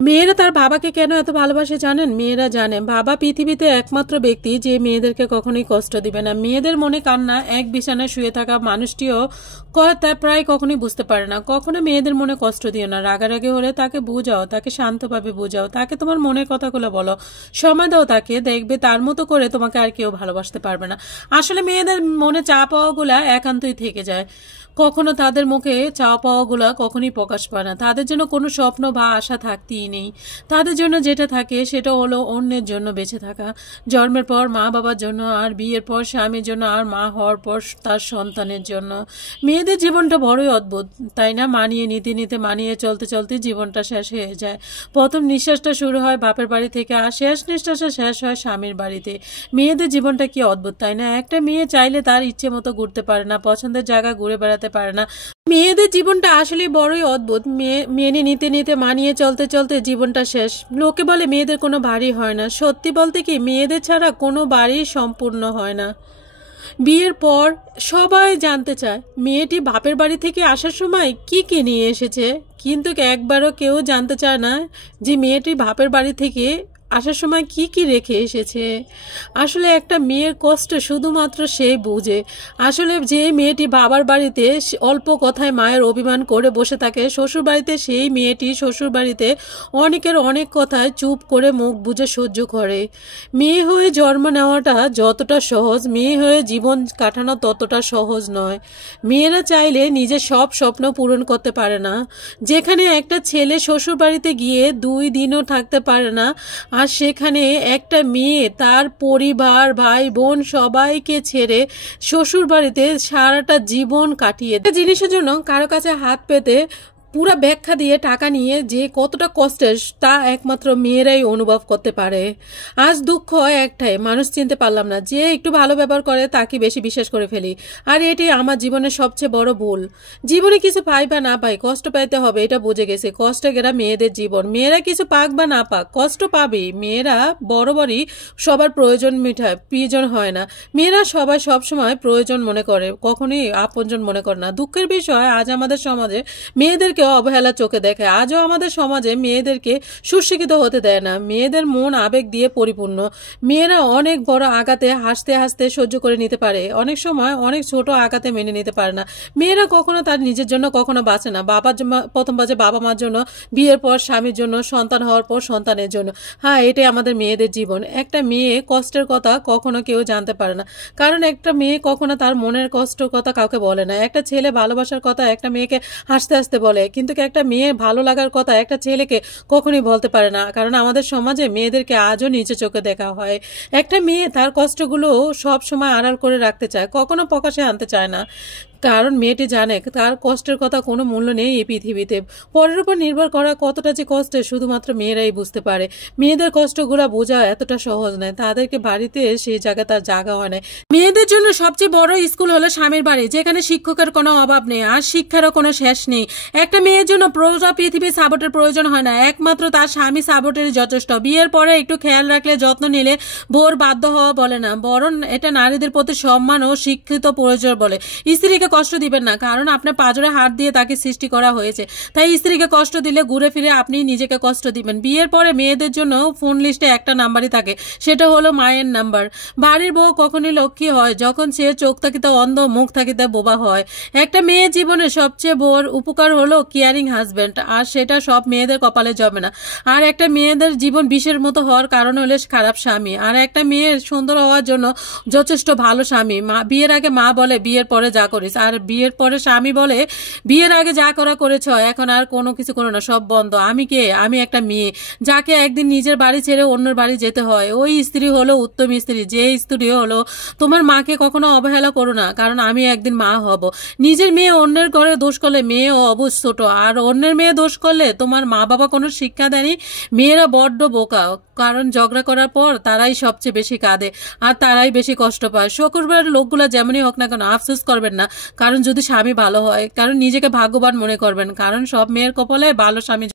মেয়েরা তার বাবাকে কেন এত ভালোবাসে জানেন? মেয়েরা জানে বাবা পৃথিবীতে একমাত্র ব্যক্তি যে মেয়েদেরকে কখনোই কষ্ট দিবে না। মেয়েদের মনে কান্না এক বিছানায় শুয়ে থাকা মানুষটিও তা প্রায় কখনোই বুঝতে পারে না। কখনো মেয়েদের মনে কষ্ট দিও না। রাগারাগি হলে তাকে বুঝাও, তাকে শান্তভাবে বুঝাও, তাকে তোমার মনের কথাগুলো বলো, সময় দাও তাকে, দেখবে তার মতো করে তোমাকে আর কেউ ভালোবাসতে পারবে না। আসলে মেয়েদের মনে চা পাওয়াগুলা একান্তই থেকে যায়, কখনো তাদের মুখে চাওয়া পাওয়াগুলো কখনোই প্রকাশ পায় না। তাদের জন্য কোনো স্বপ্ন বা আশা থাকতেই নেই। তাদের জন্য যেটা থাকে সেটা হলো অন্যের জন্য বেঁচে থাকা। জন্মের পর মা বাবার জন্য, আর বিয়ের পর স্বামীর জন্য, আর মা হওয়ার পর তার সন্তানের জন্য। মেয়েদের জীবনটা বড়ই অদ্ভুত, তাই না? মানিয়ে নিতে নিতে, মানিয়ে চলতে চলতে জীবনটা শেষ হয়ে যায়। প্রথম নিঃশ্বাসটা শুরু হয় বাপের বাড়ি থেকে, আর শেষ নিঃশ্বাসটা শেষ হয় স্বামীর বাড়িতে। মেয়েদের জীবনটা কি অদ্ভুত, তাই না? একটা মেয়ে চাইলে তার ইচ্ছে মতো ঘুরতে পারে না, পছন্দের জায়গা ঘুরে বেড়াতে পারে না। মেয়েদের জীবনটা আসলে বড়ই অদ্ভুত। মেনে নিতে নিতে, মানিয়ে চলতে চলতে জীবনটা শেষ। লোকে বলে মেয়েদের কোনো বাড়ি হয় না। সত্যি বলতে কি, মেয়েদের ছাড়া কোনো বাড়ি সম্পূর্ণ হয় না। বিয়ের পর সবাই জানতে চায় মেয়েটি বাপের বাড়ি থেকে আসার সময় কি কি নিয়ে এসেছে, কিন্তু একবারও কেউ জানতে চায় না যে মেয়েটি বাপের বাড়ি থেকে আসার সময় কি কি রেখে এসেছে। আসলে একটা মেয়ের কষ্ট শুধুমাত্র সে বুঝে। আসলে যে মেয়েটি বাবার বাড়িতে অল্প কথায় মায়ের অভিমান করে বসে থাকে, শ্বশুর বাড়িতে সেই মেয়েটি শ্বশুর বাড়িতে অনেকের অনেক কথায় চুপ করে মুখ বুজে সহ্য করে। মেয়ে হয়ে জন্ম নেওয়াটা যতটা সহজ, মেয়ে হয়ে জীবন কাটানো ততটা সহজ নয়। মেয়েরা চাইলে নিজের সব স্বপ্ন পূরণ করতে পারে না। যেখানে একটা ছেলে শ্বশুর বাড়িতে গিয়ে 2 দিনও থাকতে পারে না, আর সেখানে একটা মেয়ে তার পরিবার, ভাই বোন সবাইকে ছেড়ে শ্বশুর বাড়িতে সারাটা জীবন কাটিয়ে দেয়। জিনিসের জন্য কারো কাছে হাত পেতে পুরা ব্যাখ্যা দিয়ে টাকা নিয়ে যে কতটা কষ্টের, তা একমাত্র মেয়েরাই অনুভব করতে পারে। আজ দুঃখ একটাই, মানুষ চিনতে পারলাম না। যে একটু ভালো ব্যবহার করে তাকে বেশি বিশ্বাস করে ফেলি, আর এটি আমার জীবনের সবচেয়ে বড় ভুল। জীবনে কিছু পাই বা না পাই, কষ্ট পাইতে হবে এটা বুঝে গেছে। কষ্টে গেরা মেয়েদের জীবন। মেয়েরা কিছু পাক বা না পাক, কষ্ট পাবেই। মেয়েরা বরাবরই সবার প্রয়োজন মিটায়, প্রিয়জন হয় না। মেয়েরা সবাই সবসময় প্রয়োজন মনে করে, কখনোই আপনজন মনে করে না। দুঃখের বিষয়, আজ আমাদের সমাজে মেয়েদেরকে অবহেলা চোখে দেখে। আজও আমাদের সমাজে মেয়েদেরকে সুশিক্ষিত হতে দেয় না। মেয়েদের মন আবেগ দিয়ে পরিপূর্ণ। মেয়েরা অনেক বড় আঘাতে হাসতে হাসতে সহ্য করে নিতে পারে, অনেক সময় অনেক ছোট আঘাতে মেনে নিতে পারে না। মেয়েরা কখনো তার নিজের জন্য কখনো বাঁচে না। প্রথম বাজে বাবা মার জন্য, বিয়ের পর স্বামীর জন্য, সন্তান হওয়ার পর সন্তানের জন্য। হ্যাঁ, এটাই আমাদের মেয়েদের জীবন। একটা মেয়ে কষ্টের কথা কখনো কেউ জানতে পারে না, কারণ একটা মেয়ে কখনো তার মনের কষ্টের কথা কাউকে বলে না। একটা ছেলে ভালোবাসার কথা একটা মেয়েকে হাসতে হাসতে বলে, কিন্তু একটা মেয়ে ভালো লাগার কথা একটা ছেলেকে কখনোই বলতে পারে না, কারণ আমাদের সমাজে মেয়েদেরকে আজও নিচে চোখে দেখা হয়। একটা মেয়ে তার কষ্টগুলো সব সময় আড়াল করে রাখতে চায়, কখনো প্রকাশে আনতে চায় না, কারণ মেয়েটি জানে তার কষ্টের কথা কোনো মূল্য নেই এই পৃথিবীতে। পরের উপর নির্ভর করা কতটা যে কষ্টের শুধুমাত্র মেয়েরাই বুঝতে পারে। মেয়েদের কষ্টগুলো বোঝা এতটা সহজ নয়, তাদেরকে বাড়িতে সেই জায়গায় তার জায়গা হয় না। মেয়েদের জন্য সবচেয়ে বড় স্কুল হলো স্বামীর বাড়ি, যেখানে শিক্ষকের কোনো অভাব নেই আর শিক্ষারও কোনো শেষ নেই। একটা মেয়ের জন্য পুরো পৃথিবীর সাপোর্টের প্রয়োজন হয় না, একমাত্র তার স্বামী সাপোর্টেরই যথেষ্ট। বিয়ের পরে একটু খেয়াল রাখলে, যত্ন নিলে ভোর বাধ্য হওয়া বলে না, বরং এটা নারীদের প্রতি সম্মান ও শিক্ষিত প্রয়োজন বলে। স্ত্রীকে কষ্ট দিবেন না, কারণ আপনার পাঁজরে হাত দিয়ে তাকে সৃষ্টি করা হয়েছে। তাই স্ত্রীকে কষ্ট দিলে ঘুরে ফিরে আপনি নিজেকে কষ্ট দিবেন। বিয়ের পরে মেয়েদের জন্য ফোন লিস্টে একটা নাম্বারই থাকে, সেটা হলো মায়ের নাম্বার। বাড়ির বউ কখনই লক্ষ্মী হয় যখন সে চোখ থাকিতে অন্ধ, মুখ থাকিতে বোবা হয়। একটা মেয়ের জীবনে সবচেয়ে বড় উপকার হলো কেয়ারিং হাজবেন্ড, আর সেটা সব মেয়েদের কপালে জমে না। আর একটা মেয়েদের জীবন বিষের মতো হওয়ার কারণ হলো খারাপ স্বামী। আর একটা মেয়ের সুন্দর হওয়ার জন্য যথেষ্ট ভালো স্বামী। বিয়ের আগে মা বলে বিয়ের পরে যা করিস, আর বিয়ের পরে স্বামী বলে বিয়ের আগে যা করা করেছ, এখন আর কোনো কিছু করো না, সব বন্ধ। আমি কে? আমি একটা মেয়ে যাকে একদিন নিজের বাড়ি ছেড়ে অন্যের বাড়ি যেতে হয়। ওই স্ত্রী হলো উত্তম স্ত্রী, যে স্ত্রী হলো তোমার মাকে কখনো অবহেলা করো না, কারণ আমি একদিন মা হব। নিজের মেয়ে অন্যের ঘরে দোষ করলে মেয়ে অবুঝ ছোট, আর অন্যের মেয়ে দোষ করলে তোমার মা বাবা কোনো শিক্ষা দেয়নি। মেয়েরা বড্ড বোকা, কারণ ঝগড়া করার পর তারাই সবচেয়ে বেশি কাঁদে আর তারাই বেশি কষ্ট পায়। শ্বশুরবাড়ির লোকগুলো যেমনই হোক না কেন, আফসোস করবেন না, কারণ যদি স্বামী ভালো হয়, কারণ নিজেকে ভাগ্যবান মনে করবেন, কারণ সব মেয়ের কপালে ভালো স্বামী